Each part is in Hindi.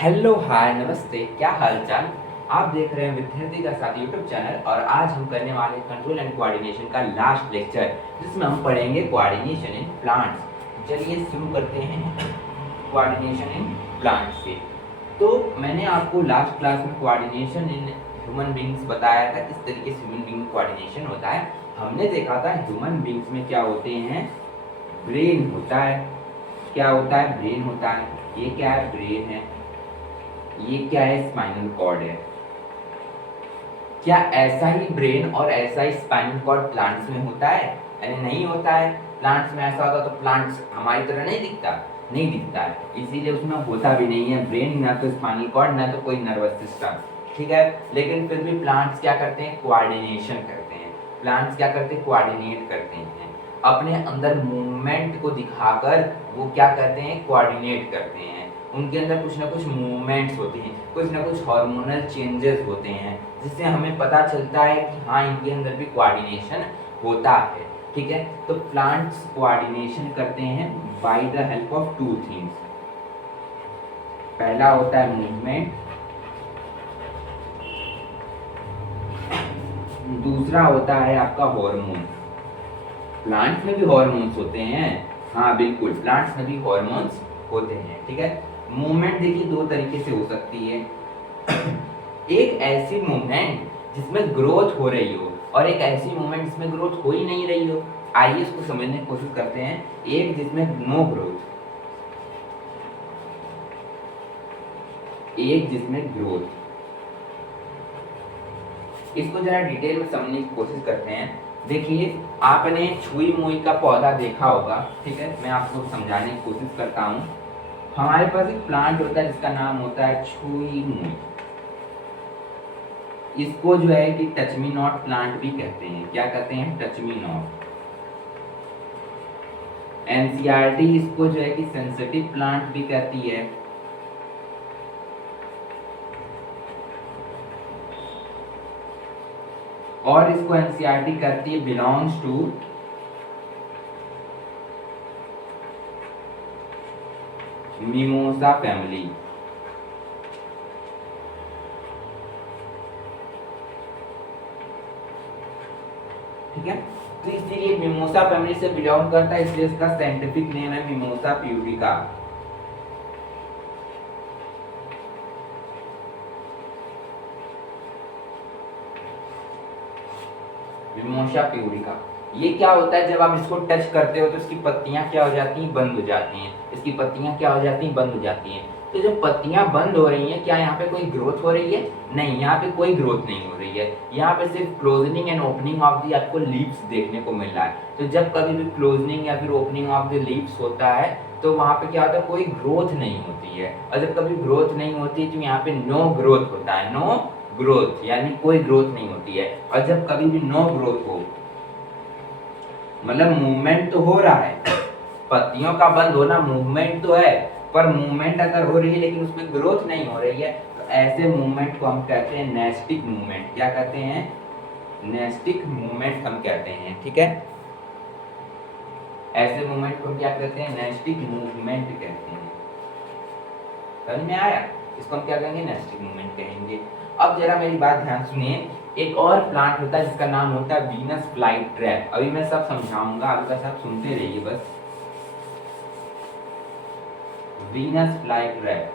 हेलो हाय नमस्ते, क्या हाल चाल। आप देख रहे हैं विद्यार्थी का साथ यूट्यूब चैनल और आज हम करने वाले कंट्रोल एंड कोऑर्डिनेशन का लास्ट लेक्चर, जिसमें हम पढ़ेंगे कोऑर्डिनेशन इन प्लांट्स। चलिए शुरू करते हैं कोऑर्डिनेशन इन प्लांट्स से। तो मैंने आपको लास्ट क्लास में कोऑर्डिनेशन इन ह्यूमन बींग्स बताया था, किस तरीके से ह्यूमन बींग कोऑर्डिनेशन होता है। हमने देखा था ह्यूमन बींग्स में क्या होते हैं, ब्रेन होता है। क्या होता है? ब्रेन होता है। ये क्या है? ब्रेन है। ये क्या है? स्पाइनल कॉर्ड है। क्या ऐसा ही ब्रेन और ऐसा ही स्पाइनल कॉर्ड प्लांट्स में होता है? अरे नहीं होता है। प्लांट्स में ऐसा होता तो प्लांट्स हमारी तरह नहीं दिखता, नहीं दिखता है, इसीलिए उसमें होता भी नहीं है ब्रेन, ना तो स्पाइनल कॉर्ड, ना तो कोई नर्वस सिस्टम। ठीक है, लेकिन फिर भी प्लांट्स क्या करते हैं? कोऑर्डिनेशन करते हैं। प्लांट्स क्या करते हैं? कोऑर्डिनेट करते हैं। अपने अंदर मूवमेंट को दिखाकर वो क्या करते हैं? कोऑर्डिनेट करते हैं। उनके अंदर कुछ ना कुछ मूवमेंट्स होते हैं, कुछ ना कुछ हार्मोनल चेंजेस होते हैं, जिससे हमें पता चलता है कि हाँ, इनके अंदर भी कोऑर्डिनेशन होता है। ठीक है, तो प्लांट्स कोऑर्डिनेशन करते हैं bye the help of two things. पहला होता है मूवमेंट, दूसरा होता है आपका हार्मोन। प्लांट्स में भी हार्मोन्स होते हैं, हाँ बिल्कुल, प्लांट्स में भी हार्मोन्स होते हैं। ठीक है, मूवमेंट देखिए दो तरीके से हो सकती है। एक ऐसी मूवमेंट जिसमें ग्रोथ हो रही हो और एक ऐसी मूवमेंट जिसमें ग्रोथ हो ही नहीं रही हो। आइए इसको समझने की कोशिश करते हैं। एक जिसमें नो ग्रोथ, एक जिसमें ग्रोथ। इसको जरा डिटेल में समझने की कोशिश करते हैं। देखिए, आपने छुई मुई का पौधा देखा होगा। ठीक है, मैं आपको समझाने की कोशिश करता हूँ। हमारे पास एक प्लांट होता है जिसका नाम होता है छुई मुई। इसको जो है कि टच मी नॉट प्लांट भी कहते हैं। क्या कहते हैं? Touch me not. एनसीईआरटी इसको जो है कि सेंसिटिव प्लांट भी कहती है। और इसको एनसीईआरटी कहती है बिलोंग्स टू मिमोसा फैमिली। ठीक है, तो इसीलिए मिमोसा फैमिली से बिलोंग करता है, इसलिए इसका साइंटिफिक नेम है मिमोसा प्यूडिका। Mimosa pudica. ये क्या होता है? जब आप इसको टच करते हो तो इसकी पत्तियां क्या हो जाती हैं? बंद हो जाती हैं। इसकी पत्तियां क्या हो जाती हैं? बंद हो जाती हैं। तो जब पत्तियां बंद हो रही हैं, क्या यहाँ पे कोई ग्रोथ हो रही है? नहीं, यहाँ पे कोई ग्रोथ नहीं हो रही है। यहाँ पे सिर्फ क्लोजनिंग एंड ओपनिंग ऑफ दी आपको लीव्स देखने को मिल रहा है। तो जब कभी भी क्लोजनिंग या फिर ओपनिंग ऑफ द लीव्स होता है तो वहाँ पे क्या होता है? कोई ग्रोथ नहीं होती है। और जब कभी ग्रोथ नहीं होती तो यहाँ पे नो ग्रोथ होता है। नो ग्रोथ यानी कोई ग्रोथ नहीं होती है। और जब कभी भी नो ग्रोथ हो, मतलब मूवमेंट तो हो रहा है, पत्तियों का बंद होना मूवमेंट तो है, पर मूवमेंट अगर हो रही है लेकिन उसमें ग्रोथ नहीं हो रही है, तो ऐसे मूवमेंट को हम कहते हैं नेस्टिक मूवमेंट। क्या कहते हैं? नेस्टिक मूवमेंट हम कहते हैं। ठीक है, ऐसे मूवमेंट को हम क्या कहते हैं? नेस्टिक मूवमेंट कहते हैं। समझ में आया? इसको हम क्या कहेंगे? नेस्टिक मूवमेंट कहेंगे। अब जरा मेरी बात ध्यान सुनिए। एक और प्लांट होता है जिसका नाम होता है वीनस फ्लाई ट्रैप। अभी मैं सब समझाऊंगा, आप बस आप सुनते रहिए बस। Venus fly trap.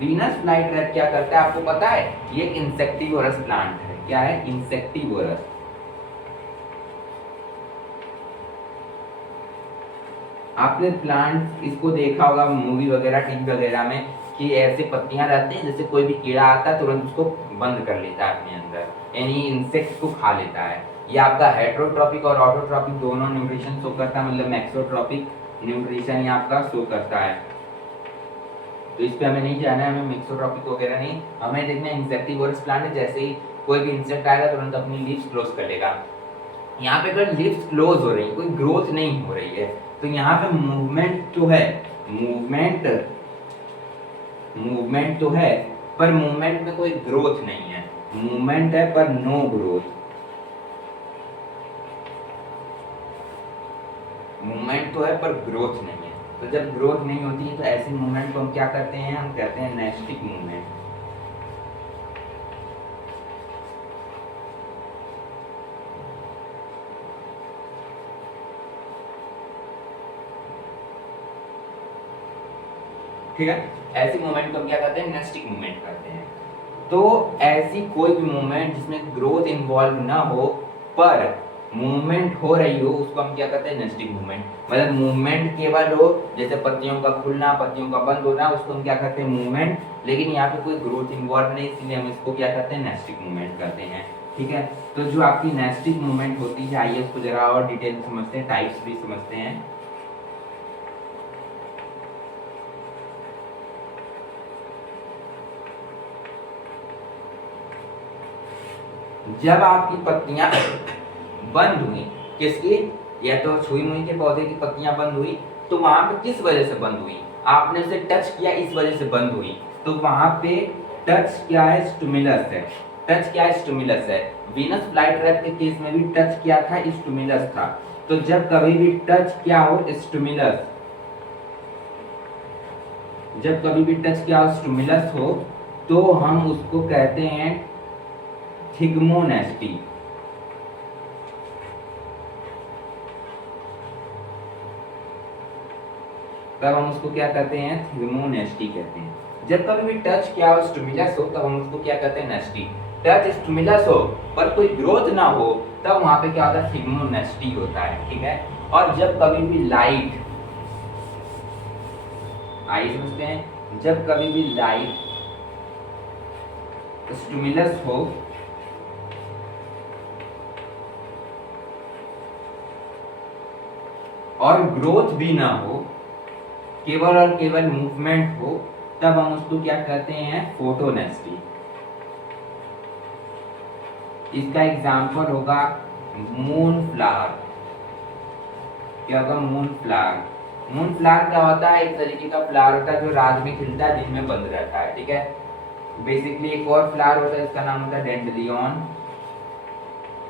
Venus fly trap क्या करता है आपको पता है? ये एक इंसेक्टिवोरस प्लांट है। क्या है? इंसेक्टिवोरस। आपने प्लांट इसको देखा होगा मूवी वगैरह, टीवी वगैरह में, कि ऐसे पत्तियां रहती हैं, जैसे कोई भी कीड़ा आता है तुरंत उसको बंद कर लेता है अपने अंदर, यानी इंसेक्ट को खा लेता है। ये आपका हेट्रोट्रॉपिक और ऑटोट्रॉपिक दोनों न्यूट्रिशन शो करता है, मतलब मैक्सोट्रॉपिक न्यूट्रिशन ये आपका शो करता है। तो इस पे हमें नहीं जाना है, हमें मिक्सोट्रॉपिक वगैरह नहीं, हमें देखना है इंसेक्टिवोरस प्लांट है, जैसे ही कोई भी इंसेक्ट आएगा तुरंत अपनी लीव्स क्लोज कर लेगा। यहाँ पे अगर लीव्स क्लोज हो रही है, कोई ग्रोथ नहीं हो रही है, तो यहाँ पे मूवमेंट तो है, मूवमेंट तो है, पर मूवमेंट में कोई ग्रोथ नहीं है। मूवमेंट है पर नो ग्रोथ। मूवमेंट तो है पर ग्रोथ नहीं है। तो जब ग्रोथ नहीं होती है तो ऐसे मूवमेंट को हम क्या करते हैं, हम कहते हैं नेस्टिक मूवमेंट। ठीक है, ऐसी मूवमेंट को हम क्या कहते हैं, नेस्टिक मूवमेंट कहते हैं। तो ऐसी कोई भी मूवमेंट जिसमें ग्रोथ इन्वॉल्व ना हो पर मूवमेंट हो रही हो उसको हम क्या कहते हैं, नेस्टिक मूवमेंट। मतलब मूवमेंट केवल हो, जैसे पत्तियों का खुलना, पत्तियों का बंद होना, उसको हम क्या कहते हैं, मूवमेंट। लेकिन यहाँ पे कोई ग्रोथ इन्वॉल्व नहीं, इसलिए हम इसको क्या कहते हैं, नेस्टिक मूवमेंट कहते हैं। ठीक है, तो जो आपकी नेस्टिक मूवमेंट होती है, आइए उसको जरा और डिटेल समझते हैं, टाइप्स भी समझते हैं। जब आपकी पत्तियां बंद हुई, किसकी, या तो छुई मुई के पौधे की पत्तियां बंद हुई, तो वहां पे किस वजह से बंद हुई, आपने उसे टच किया इस वजह से बंद हुई। तो वहां पे टच क्या है, स्टिमुलस है। टच क्या है, स्टिमुलस है। वीनस फ्लाईट्रैप के केस में भी टच क्या था, स्टिमुलस था। तो जब कभी भी टच क्या हो, स्टिमुलस, जब कभी भी टच क्या हो, स्टिमुलस हो, तो हम उसको कहते हैं थिग्मोनेस्टी। तब हम उसको क्या कहते हैं, थिग्मोनेस्टी कहते हैं। जब कभी भी टच क्या हो, स्टिमुलस हो, तब हम उसको क्या कहते हैं, नेस्टी। टच स्टिमुलस हो पर कोई ग्रोथ ना हो, तब वहां पे क्या होता है, थिग्मोनेस्टी होता है। ठीक है, और जब कभी भी लाइट, आइए समझते हैं, जब कभी भी लाइट स्टिमुलस हो और ग्रोथ भी ना हो, केवल और केवल मूवमेंट हो, तब हम उसको क्या कहते हैं, फोटोनेस्टी। इसका एग्जाम्पल होगा मून फ्लावर। क्या होगा, मून फ्लावर। मून फ्लावर क्या होता है, एक तरीके का फ्लावर होता है जो रात में खिलता है, दिन में बंद रहता है। ठीक है, बेसिकली एक और फ्लावर होता है, इसका नाम होता है डेंडलियन।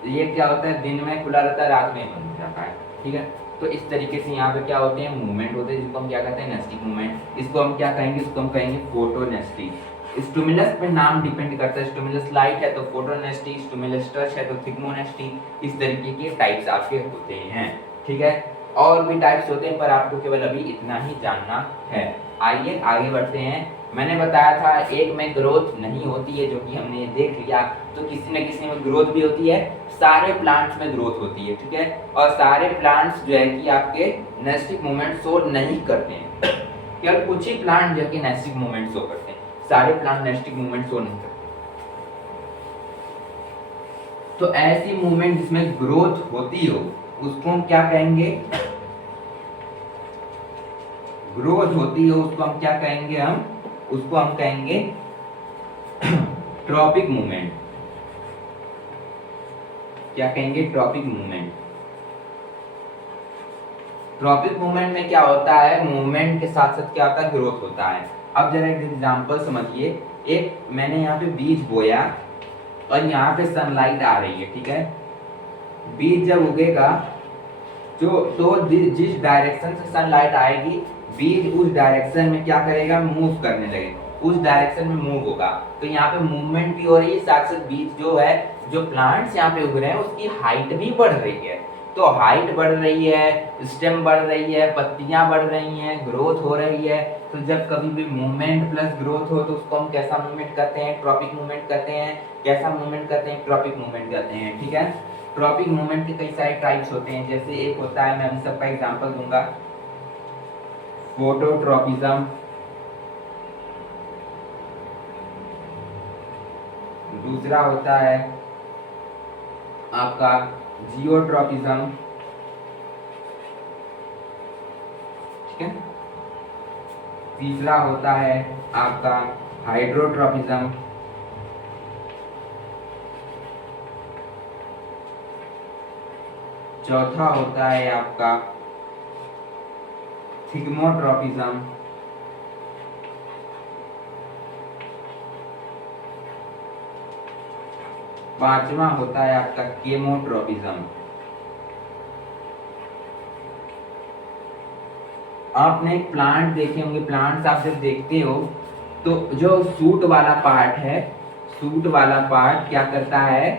ये क्या होता है, दिन में खुला रहता है, रात में बंद हो जाता है। ठीक है, तो इस तरीके से यहाँ पे क्या होते हैं, मूवमेंट होते हैं, जिसको हम क्या कहते हैं, नेस्टिक मूवमेंट। इसको हम क्या कहेंगे, इसको हम कहेंगे फोटोनेस्टी। स्टिमुलस पे नाम डिपेंड करता है, स्टिमुलस लाइट है तो फोटोनेस्टी, स्टिमुलस टच है तो थिग्मोनेस्टी। इस तरीके के टाइप्स आपके होते हैं। ठीक है, और भी टाइप्स होते हैं पर आपको केवल अभी इतना ही जानना है। आइए आगे बढ़ते हैं। मैंने बताया था एक में ग्रोथ नहीं होती है, जो कि हमने देख लिया। तो किसी न किसी में ग्रोथ भी होती है, सारे प्लांट्स में ग्रोथ होती है। ठीक है, और सारे प्लांट्स जो है कि आपके नेस्टिक मूवमेंट शो नहीं करते हैं। केवल कुछ ही प्लांट जो कि नेस्टिक मूवमेंट शो करते हैं, सारे प्लांट नेस्टिक मूवमेंट शो नहीं करते। तो ऐसी मूवमेंट जिसमें ग्रोथ होती हो उसको हम क्या कहेंगे, ग्रोथ होती हो उसको हम क्या कहेंगे, हम उसको हम कहेंगे ट्रॉपिक मूवमेंट। क्या कहेंगे, ट्रॉपिक मूवमेंट। ट्रॉपिक मूवमेंट में क्या होता है, मूवमेंट के साथ साथ क्या होता है, ग्रोथ होता है। अब जरा एक एग्जांपल समझिए। एक मैंने यहाँ पे बीज बोया और यहाँ पे सनलाइट आ रही है। ठीक है, बीज जब उगेगा तो जिस डायरेक्शन से सनलाइट आएगी, बीज उस डायरेक्शन में क्या करेगा, मूव करने लगेगा, उस डायरेक्शन में मूव होगा। तो यहाँ पे मूवमेंट भी हो रही है, साथ साथ बीज जो है, जो प्लांट्स यहाँ पे उग रहे हैं उसकी हाइट भी बढ़ रही है। तो हाइट बढ़ रही है, स्टेम बढ़ रही है, पत्तियां बढ़ रही हैं, ग्रोथ हो रही है। तो जब कभी भी मूवमेंट प्लस ग्रोथ हो तो उसको हम कैसा मूवमेंट कहते हैं, ट्रॉपिक मूवमेंट कहते हैं। कैसा मूवमेंट कहते हैं, ट्रॉपिक मूवमेंट कहते हैं। ठीक है, ट्रॉपिक मूवमेंट के कई सारे टाइप्स होते हैं। जैसे एक होता है, मैं अभी सबका एग्जांपल दूंगा, फोटोट्रॉपिज्म। दूसरा होता है आपका जियोट्रॉपिज्म। ठीक है, तीसरा होता है आपका हाइड्रोट्रॉपिज्म। चौथा होता है आपका थिग्मोट्रॉपिज्म। पांचवा होता है आपका केमोट्रॉपिज्म। आपने एक प्लांट देखे होंगे, प्लांट्स आप जब देखते हो तो जो सूट वाला पार्ट है, सूट वाला पार्ट क्या करता है,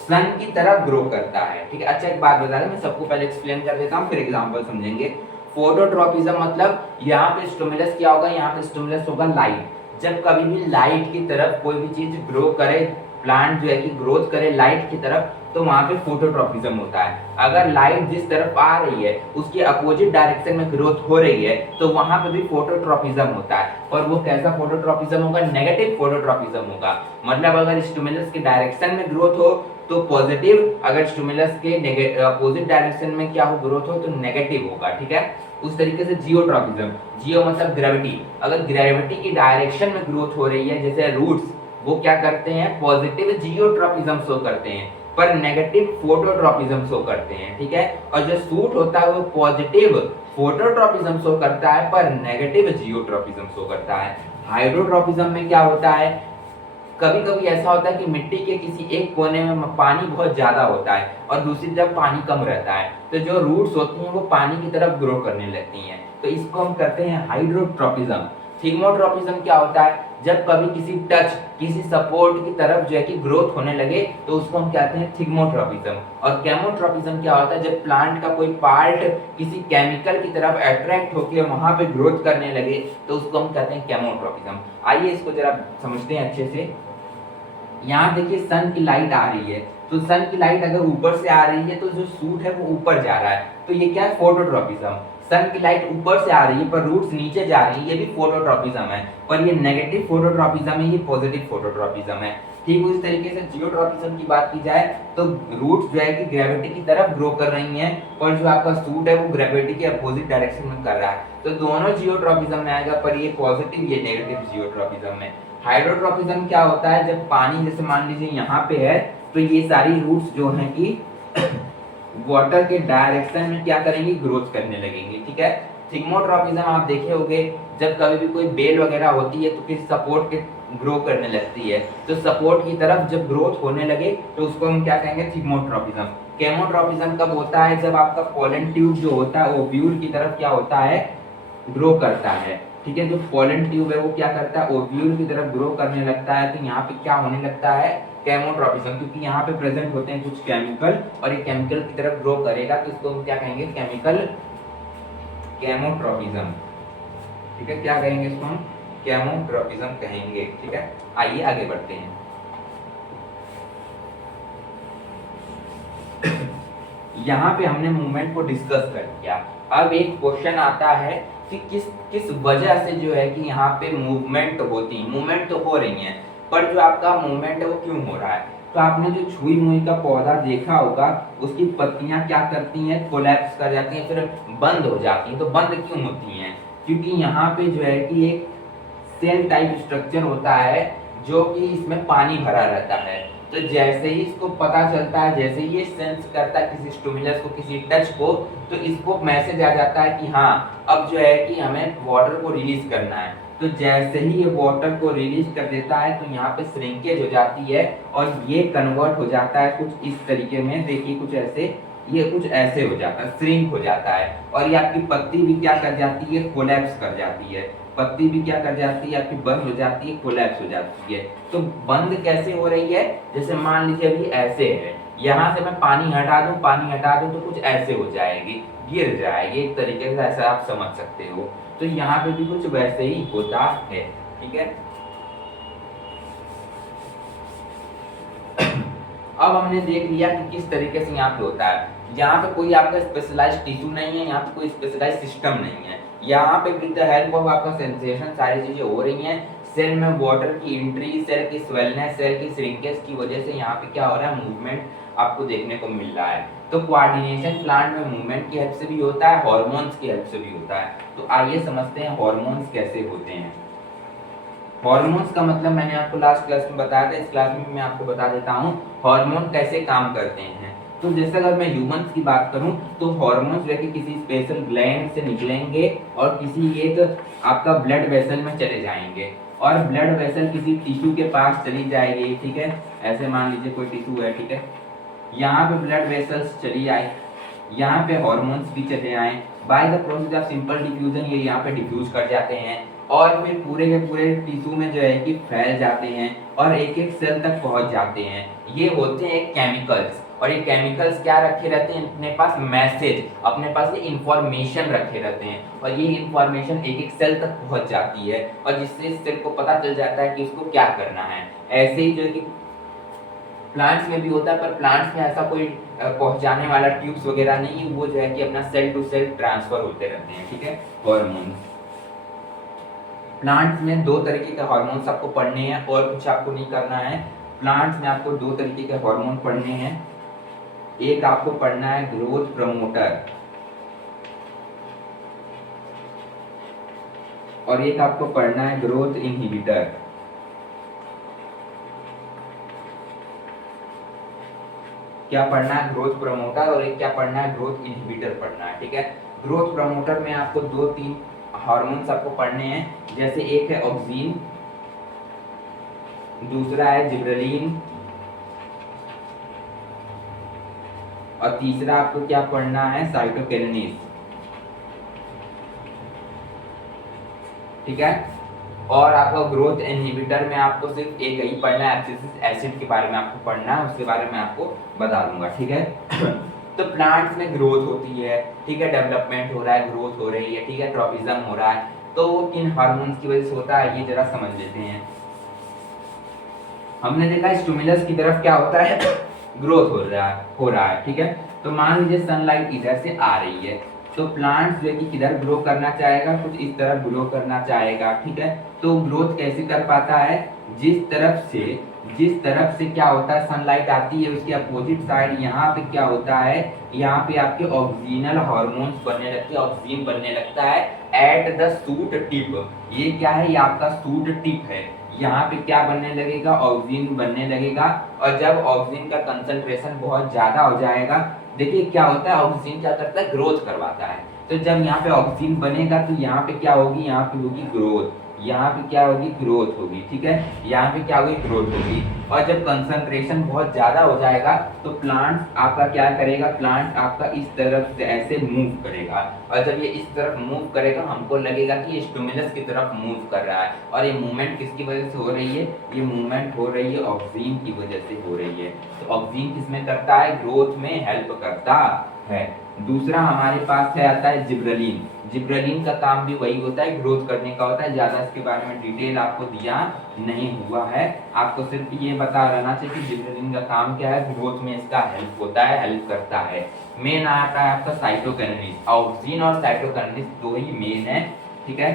सन की तरफ ग्रो करता है, ठीक है। अच्छा एक बात बता दें, मैं सबको पहले एक्सप्लेन कर देता हूँ, फिर एग्जांपल समझेंगे। फोटोट्रॉपिज्म मतलब यहाँ पे स्टिमुलस क्या होगा, यहाँ पे स्टिमुलस होगा लाइट। जब कभी भी लाइट की तरफ कोई भी चीज ग्रो करे, प्लांट जो है कि ग्रोथ करे लाइट की तरफ, तो वहां पे फोटोट्रॉपिज्म होता है। अगर लाइट जिस तरफ आ रही है उसके अपोजिट डायरेक्शन में ग्रोथ हो रही है तो वहां पे भी फोटोट्रॉपिज्म होता है। और वो कैसा फोटोट्रॉपिज्म होगा, नेगेटिव फोटोट्रॉपिज्म होगा। मतलब अगर स्टिमुलस के डायरेक्शन में ग्रोथ हो तो पॉजिटिव, अगर स्टिमुलस के अपोजिट डायरेक्शन में क्या हो, ग्रोथ हो, तो नेगेटिव होगा, ठीक है। उस तरीके से जियोट्रॉपिज्म, जियो मतलब ग्रेविटी, अगर ग्रेविटी की डायरेक्शन में ग्रोथ हो रही है जैसे रूट्स, वो क्या करते हैं, पॉजिटिव जियोट्रॉपिज्म शो करते हैं, पर नेगेटिव फोटोट्रॉपिज्म शो करते हैं, ठीक है। और जो सूट होता है वो पॉजिटिव फोटोट्रॉपिज्म शो करता है पर नेगेटिव जियोट्रॉपिज्म शो करता है। हाइड्रोट्रॉपिज्म में क्या होता है, कभी कभी ऐसा होता है कि मिट्टी के किसी एक कोने में पानी बहुत ज्यादा होता है और दूसरी तरफ पानी कम रहता है, तो जो रूट्स होती हैं वो पानी की तरफ ग्रो करने लगती हैं, तो इसको हम कहते हैं हाइड्रोट्रॉपिज्म। थिग्मोट्रॉपिज्म क्या होता है, जब कभी किसी टच, किसी सपोर्ट की तरफ जो है कि ग्रोथ होने लगे तो उसको हम कहते हैं थिग्मोट्रॉपिज्म। और केमोट्रॉपिज्म क्या होता है, जब प्लांट का कोई पार्ट किसी केमिकल की तरफ अट्रैक्ट होकर वहां पे ग्रोथ करने लगे तो उसको हम कहते हैं केमोट्रॉपिज्म। आइए इसको जरा समझते हैं अच्छे से। यहाँ देखिए सन की लाइट आ रही है, तो सन की लाइट अगर ऊपर से आ रही है तो जो सूट है वो ऊपर जा रहा है, तो ये क्या है, फोटोट्रॉपिज्म। सन की लाइट ऊपर से आ रही है पर रूट्स नीचे जा रही है, ये भी फोटोट्रॉपिज्म है, पर ये नेगेटिव फोटोट्रॉपिज्म है, ये पॉजिटिव फोटोट्रॉपिज्म है। ठीक उसी तरीके से जियोट्रॉपिज्म की बात की जाए तो रूट्स जो है कि ग्रेविटी की तरफ ग्रो कर रही हैं, पर जो आपका सूट है वो ग्रेविटी के अपोजिट डायरेक्शन में कर रहा है, तो दोनों जियोट्रॉपिज्म में आएगा, पर ये पॉजिटिव ये नेगेटिव जियोट्रॉपिज्म में। हाइड्रोट्रॉपिज्म क्या होता है, जब पानी जैसे मान लीजिए यहाँ पे है तो ये सारी रूट्स जो हैं कि वाटर के डायरेक्शन में क्या करेंगी, ग्रोथ करने लगेंगी, ठीक है। थिग्मोट्रॉपिज्म आप देखे होंगे, जब कभी भी कोई बेल वगैरह होती है तो किस सपोर्ट के ग्रो करने लगती है, तो सपोर्ट की तरफ जब ग्रोथ होने लगे तो उसको हम क्या कहेंगे, थिग्मोट्रॉपिज्म। केमोट्रॉपिज्म कब होता है, जब आपका पोलन ट्यूब जो होता है ओव्यूल की तरफ क्या होता है, ग्रो करता है, ठीक है। जो पोलन ट्यूब है वो क्या करता है, ओव्यूल की तरफ ग्रो करने लगता है, तो यहाँ पे क्या होने लगता है, केमोट्रॉपिज्म, क्योंकि यहाँ पे प्रेजेंट होते हैं कुछ केमिकल और ये केमिकल की तरफ ग्रो करेगा, तो इसको हम क्या कहेंगे, केमिकल केमोट्रॉपिज्म, ठीक है। क्या कहेंगे इसको हम, केमोट्रॉपिज्म कहेंगे, ठीक है। आइए आगे बढ़ते हैं। यहाँ पे हमने मूवमेंट को डिस्कस कर लिया। अब एक क्वेश्चन आता है कि किस किस वजह से जो है कि यहाँ पे मूवमेंट होती, मूवमेंट तो हो रही है पर जो आपका मूवमेंट है वो क्यों हो रहा है। तो आपने जो छुई मुई का पौधा देखा होगा, उसकी पत्तियां क्या करती हैं, कोलैप्स कर जाती हैं, फिर बंद हो जाती हैं। तो बंद क्यों होती हैं, क्योंकि यहाँ पे जो है कि एक सेल टाइप स्ट्रक्चर होता है जो कि इसमें पानी भरा रहता है, तो जैसे ही इसको पता चलता है, जैसे ही ये सेंस करता है किसी स्टिमुलस को, किसी टच को, तो इसको मैसेज आ जाता है कि हाँ अब जो है कि हमें वाटर को रिलीज करना है। तो जैसे ही ये वाटर को रिलीज कर देता है तो यहाँ पे श्रिंकेज हो जाती है और ये कन्वर्ट हो जाता है कुछ इस तरीके में, देखिए कुछ ऐसे, ये कुछ ऐसे हो जाता है, श्रिंक हो जाता है, और ये आपकी पत्ती भी क्या कर जाती है, कोलैप्स कर जाती है। पत्ती भी क्या कर जाती है आपकी, बंद हो जाती है, कोलैप्स हो जाती है। तो बंद कैसे हो रही है, जैसे मान लीजिए अभी ऐसे है, यहाँ से मैं पानी हटा दूं, पानी हटा दूं तो कुछ ऐसे हो जाएगी, गिर जाएगी, एक तरीके से ऐसा आप समझ सकते हो। तो यहाँ पे भी कुछ वैसे ही होता है, ठीक है। अब हमने देख लिया कि किस तरीके से यहाँ पे होता है। यहाँ पे कोई आपका स्पेशलाइज्ड टिश्यू नहीं है, यहाँ पे कोई स्पेशलाइज्ड सिस्टम नहीं है, यहाँ पे विद द हेल्प ऑफ आपका सेंसेशन सारी चीजें हो रही हैं। सेल में वाटर की एंट्री, सेल की स्वेलनेस, सेल की श्रिंकेज की वजह से यहाँ पे क्या हो रहा है, मूवमेंट आपको देखने को मिल रहा है। तो कोऑर्डिनेशन प्लांट में मूवमेंट की हेल्प से भी होता है, हार्मोन्स की हेल्प से भी होता है। तो आइए समझते हैं हार्मोन्स कैसे होते हैं। हार्मोन्स का मतलब मैंने आपको लास्ट क्लास में बताया था, इस क्लास में मैं आपको बता देता हूँ हार्मोन कैसे काम करते हैं। तो जैसे अगर मैं ह्यूमंस की बात करूं तो हार्मोन्स जो है कि किसी स्पेशल ग्लैंड से निकलेंगे और किसी एक आपका ब्लड वेसल में चले जाएंगे, और ब्लड वेसल किसी टिश्यू के पास चली जाएगी, ठीक है। ऐसे मान लीजिए कोई टिश्यू है, ठीक है, यहाँ पे ब्लड वेसल्स चली आई, यहाँ पे हॉर्मोन्स भी चले आए, by the process of simple diffusion ये यहाँ पे डिफ्यूज कर जाते हैं और फिर पूरे के पूरे टिश्यू में जो है कि फैल जाते हैं और एक एक सेल तक पहुंच जाते हैं। ये होते हैं केमिकल्स, और ये केमिकल्स क्या रखे रहते हैं अपने पास, मैसेज, अपने पास ये इंफॉर्मेशन रखे रहते हैं और ये इंफॉर्मेशन एक एक सेल तक पहुंच जाती है और जिससे इस सेल को पता चल जाता है कि उसको क्या करना है। ऐसे ही जो है कि प्लांट्स में भी होता है, पर प्लांट्स में ऐसा कोई पहुंचाने वाला ट्यूब्स वगैरह नहीं है, वो जो है कि अपना सेल टू सेल ट्रांसफर होते रहते हैं। ठीक है, हॉर्मोन्स प्लांट्स में दो तरीके के हार्मोन्स आपको पढ़ने हैं और कुछ आपको नहीं करना है। प्लांट्स में आपको दो तरीके के हार्मोन पढ़ने हैं, एक आपको पढ़ना है ग्रोथ प्रमोटर और एक आपको पढ़ना है ग्रोथ इनहिबिटर। क्या पढ़ना है, ग्रोथ प्रमोटर, और एक क्या पढ़ना है, ग्रोथ इनहिबिटर पढ़ना है। ठीक है, ग्रोथ प्रमोटर में आपको दो तीन हार्मोन्स आपको पढ़ने हैं, जैसे एक है ऑक्सीन, दूसरा है जिब्रेलिन और तीसरा आपको क्या पढ़ना है, साइटोकिनिन। ठीक है, और आपको ग्रोथ इनहिबिटर में आपको सिर्फ एक ही पढ़ना है, एब्सिसिक एसिड के बारे में आपको पढ़ना है, उसके बारे में आपको बता दूंगा। ठीक है तो प्लांट्स में ग्रोथ होती है, ठीक है, डेवलपमेंट हो रहा है, ग्रोथ हो रही है, ठीक है, ट्रॉपिज्म हो रहा है, तो किन हार्मोन्स की वजह से होता है ये जरा समझ लेते हैं। हमने देखा स्टिमुलस की तरफ क्या होता है ग्रोथ हो रहा है। ठीक है, तो मान लीजिए सनलाइट इधर से आ रही है तो प्लांट जो है कि किधर ग्रो करना चाहेगा, कुछ इस तरफ ग्रो करना चाहेगा। ठीक है, तो ग्रोथ कैसे कर पाता है, जिस तरफ से क्या होता है सनलाइट आती है उसके अपोजिट साइड यहाँ पे क्या होता है, यहाँ पे आपके ऑक्सीजनल हार्मोन्स बनने लगते हैं, ऑक्सीजन बनने लगता है एट द सूट टिप। ये क्या है, ये आपका सूट टिप है, यहाँ पे क्या बनने लगेगा, ऑक्सीजन बनने लगेगा। और जब ऑक्सीजन का कंसंट्रेशन बहुत ज्यादा हो जाएगा, देखिए क्या होता है, ऑक्सीजन क्या करता है, ग्रोथ करवाता है। तो जब यहाँ पे ऑक्सीजन बनेगा तो यहाँ पे क्या होगी, यहाँ पे होगी ग्रोथ, यहाँ पे क्या होगी, ग्रोथ होगी। ठीक है, यहाँ पे क्या होगी, ग्रोथ होगी। और जब कंसंट्रेशन बहुत ज्यादा हो जाएगा तो प्लांट आपका क्या करेगा, प्लांट आपका इस तरफ से ऐसे मूव करेगा, और जब ये इस तरफ मूव करेगा हमको लगेगा कि ये स्टिमुलस की तरफ मूव कर रहा है। और ये मूवमेंट किसकी वजह से हो रही है, ये मूवमेंट हो रही है ऑक्सीजन की वजह से हो रही है। तो ऑक्सीजन किसमें करता है, ग्रोथ में हेल्प करता है। दूसरा हमारे पास है आता है जिब्रेलिन। जिब्रेलिन का काम भी वही होता है, ग्रोथ करने का होता है। ज्यादा इसके बारे में डिटेल आपको दिया नहीं हुआ है, आपको सिर्फ ये बता रहना चाहिए कि जिब्रेलिन का काम क्या है, ग्रोथ में इसका हेल्प होता है, हेल्प करता है। मेन आता है आपका साइटोकिनिन, ऑक्सीजन और साइटोकिनिन दो ही मेन है। ठीक है,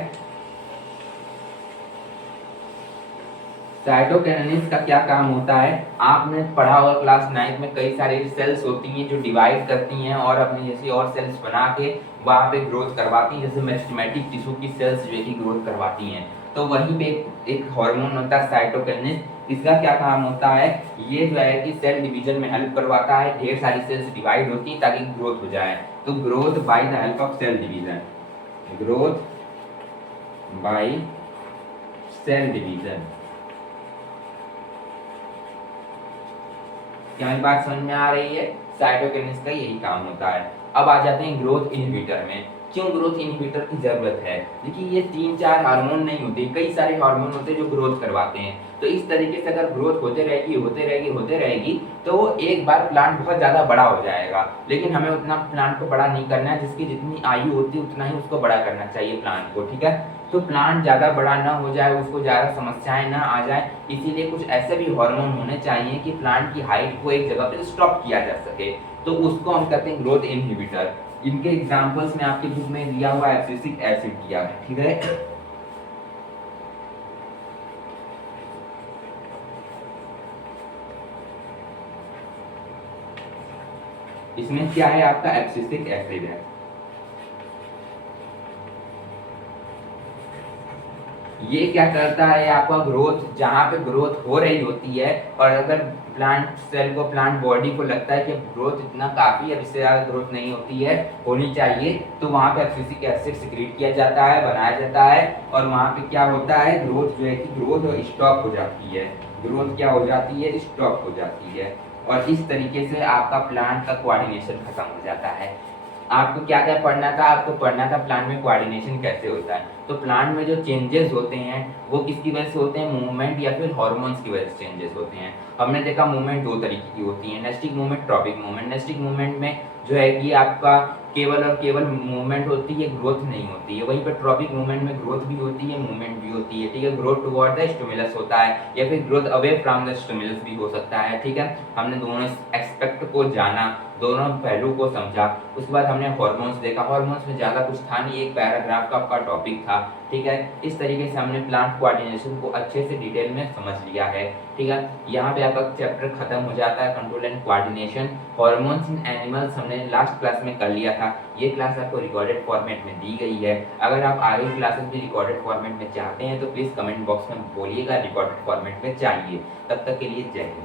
साइटोकिनेसिस का क्या काम होता है, आपने पढ़ा होगा क्लास 9 में, कई सारी सेल्स होती हैं जो डिवाइड करती हैं और अपनी जैसी और सेल्स बना के वहाँ पे ग्रोथ करवाती हैं, जैसे मेरिस्टेमेटिक टिश्यू की सेल्स जो है कि ग्रोथ करवाती हैं। तो वहीं पे एक हार्मोन होता है साइटोकिनेसिस, इसका क्या काम होता है, ये जो है कि सेल डिवीजन में हेल्प करवाता है, ढेर सारी सेल्स डिवाइड होती हैं ताकि ग्रोथ हो जाए। तो growth by the help of cell division, growth by cell division. क्या ये बात समझ में आ रही है, साइटोकिनेसिस का यही काम होता है। अब आ जाते हैं ग्रोथ इनहिबिटर में। क्यों ग्रोथ इनहिबिटर की जरूरत है, देखिए ये 3-4 हार्मोन नहीं होते, कई सारे हार्मोन होते हैं जो ग्रोथ करवाते हैं। तो इस तरीके से अगर ग्रोथ होते रहेगी तो एक बार प्लांट बहुत ज्यादा बड़ा हो जाएगा, लेकिन हमें उतना प्लांट को बड़ा नहीं करना है, जिसकी जितनी आयु होती है उतना ही उसको बड़ा करना चाहिए प्लांट को। ठीक है, तो प्लांट ज़्यादा बड़ा ना हो जाए, उसको ज़्यादा समस्याएं ना आ जाए, इसीलिए कुछ ऐसे भी हार्मोन होने चाहिए कि प्लांट की हाइट को एक जगह पे स्टॉप किया जा सके, तो उसको हम कहते हैं ग्रोथ इनहिबिटर। इनके एग्जांपल्स में आपके बुक में दिया हुआ एब्सिसिक एसिड दिया है। ठीक है, इसमें क्या है, आपका एब्सिसिक एसिड है। ये क्या करता है, आपका ग्रोथ, जहाँ पे ग्रोथ हो रही होती है और अगर प्लांट सेल को, प्लांट बॉडी को लगता है कि ग्रोथ इतना काफ़ी है, इससे ज़्यादा ग्रोथ नहीं होनी चाहिए, तो वहाँ पे एब्सिसिक एसिड सिक्रीट किया जाता है, बनाया जाता है, और वहाँ पे क्या होता है, ग्रोथ जो है कि ग्रोथ स्टॉप हो जाती है, ग्रोथ क्या हो जाती है, स्टॉप हो जाती है, और इस तरीके से आपका प्लांट का कोऑर्डिनेशन खत्म हो जाता है। आपको क्या क्या पढ़ना था, आपको पढ़ना था प्लांट में कोऑर्डिनेशन कैसे होता है। तो प्लांट में जो चेंजेस होते हैं वो किसकी वजह से होते हैं, मूवमेंट या फिर हार्मोन्स की वजह से चेंजेस होते हैं। हमने देखा मूवमेंट दो तरीके की होती है, nastic movement, tropic movement. Nastic movement में जो है कि आपका केवल और केवल मूवमेंट होती है, ग्रोथ नहीं होती है। वहीं पर ट्रॉपिक मूवमेंट में ग्रोथ भी होती है, मूवमेंट भी होती है, ठीक है। ग्रोथ टुवर्ड द स्टिमुलस होता है या फिर growth away from the stimulus भी हो सकता है, ठीक है। हमने दोनों एस्पेक्ट को जाना, दोनों पहलू को समझा। उसके बाद हमने हॉर्मोन्स देखा। हॉर्मोन्स में ज़्यादा कुछ था नहीं, एक पैराग्राफ का आपका टॉपिक था, ठीक है। इस तरीके से हमने प्लांट कोऑर्डिनेशन को अच्छे से डिटेल में समझ लिया है, ठीक है। यहाँ पे आपका चैप्टर खत्म हो जाता है, control and coordination. Hormones in animals हमने लास्ट क्लास में कर लिया था। ये क्लास आपको रिकॉर्डेड फॉर्मेट में दी गई है। अगर आप आगे क्लासेस भी रिकॉर्डेड फॉर्मेट में चाहते हैं तो प्लीज़ कमेंट बॉक्स में बोलिएगा रिकॉर्डेड फॉर्मेट में चाहिए। तब तक के लिए जय हिंद।